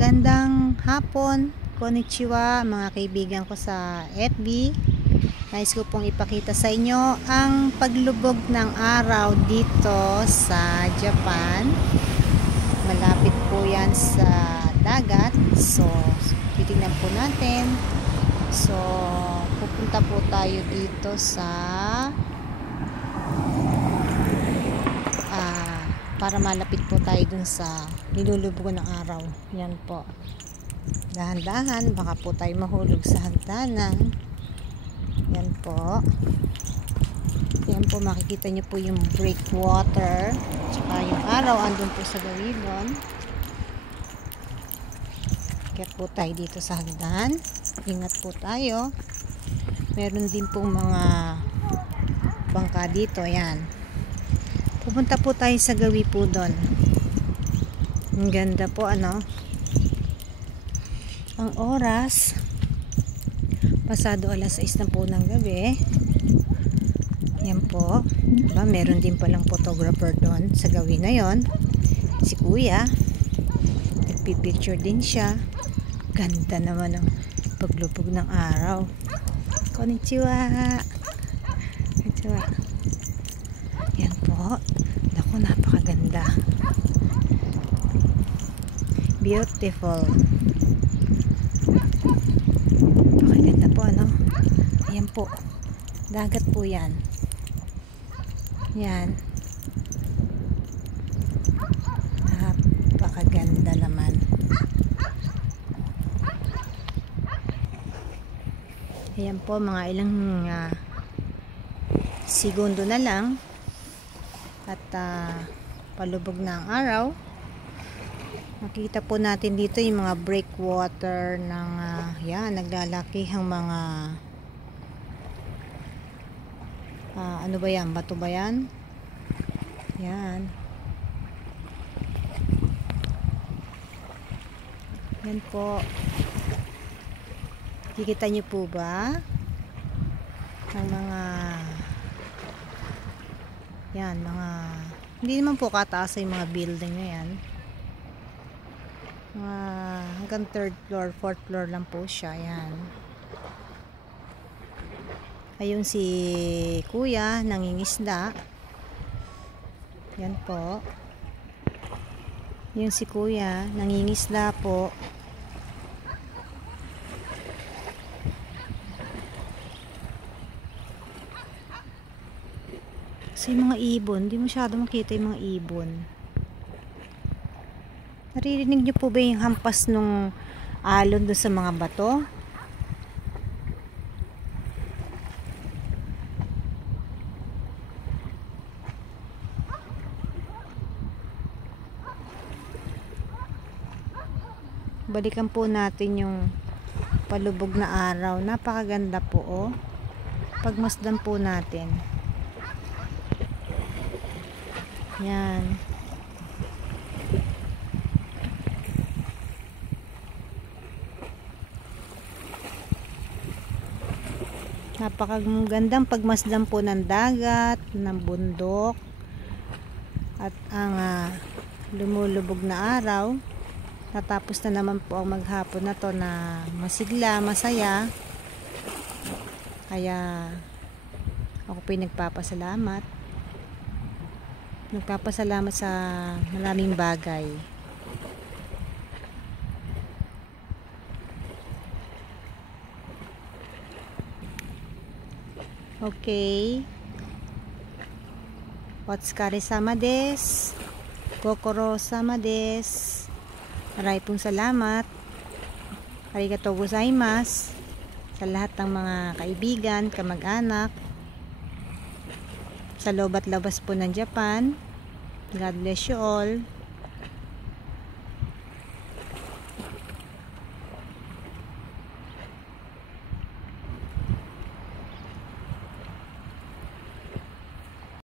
Magandang hapon, konnichiwa mga kaibigan ko sa FB. Nais ko pong ipakita sa inyo ang paglubog ng araw dito sa Japan. Malapit po yan sa dagat. So, titingnan po natin. So, pupunta po tayo dito sa para malapit po tayo dun sa nilulubog ng araw. Yan po. Dahan-dahan, baka po tayo mahulog sa hagdanan. Yan po. Yan po, makikita nyo po yung breakwater. Tsaka yung araw, andun po sa gawidon. Kaya po tayo dito sa hagdan. Ingat po tayo. Meron din po mga bangka dito. Yan. Pupunta po tayo sa gawi po doon. Ang ganda po, ano? Ang oras, pasado alas 6 na po ng gabi. Yan po. Diba? Meron din palang photographer doon sa gawi na yon. Si Kuya. Nagpipicture din siya. Ganda naman ang paglubog ng araw. Konnichiwa. Konnichiwa. Yan po. Naku, napakaganda. Beautiful. Napakaganda po, ano? Ayan po. Dagat po yan. Yan. Napakaganda naman. Ayan po, mga ilang segundo na lang. At palubog na ang araw. Makita po natin dito yung mga breakwater ng yan, naglalakihang mga ano ba yan? Bato ba yan? Yan. Yan po. Kikita nyo po ba? Ang mga yan, mga hindi naman po kataas yung mga building na yan. Hanggang 3rd floor, 4th floor lang po siya. Yan. Ayun si Kuya, nangingisda. Yan po. Yun si Kuya, nangingisda po. Kasi yung mga ibon, hindi masyado makita yung mga ibon. Naririnig nyo po ba yung hampas nung alon doon sa mga bato? Balikan po natin yung palubog na araw. Napakaganda po, oh. Pagmasdan po natin. Yan. Napakagandang pagmasdan po ng dagat, ng bundok, at ang lumulubog na araw. Tatapos na naman po ang maghapon na to na masigla, masaya. Kaya ako po nagpapasalamat. Nagpapasalamat sa maraming bagay. Okay. Otsukare-sama desu. Kokoro-sama desu. Maraming pong salamat. Arigatou gozaimasu sa lahat ng mga kaibigan, kamag-anak sa loob at labas po ng Japan. God bless you all.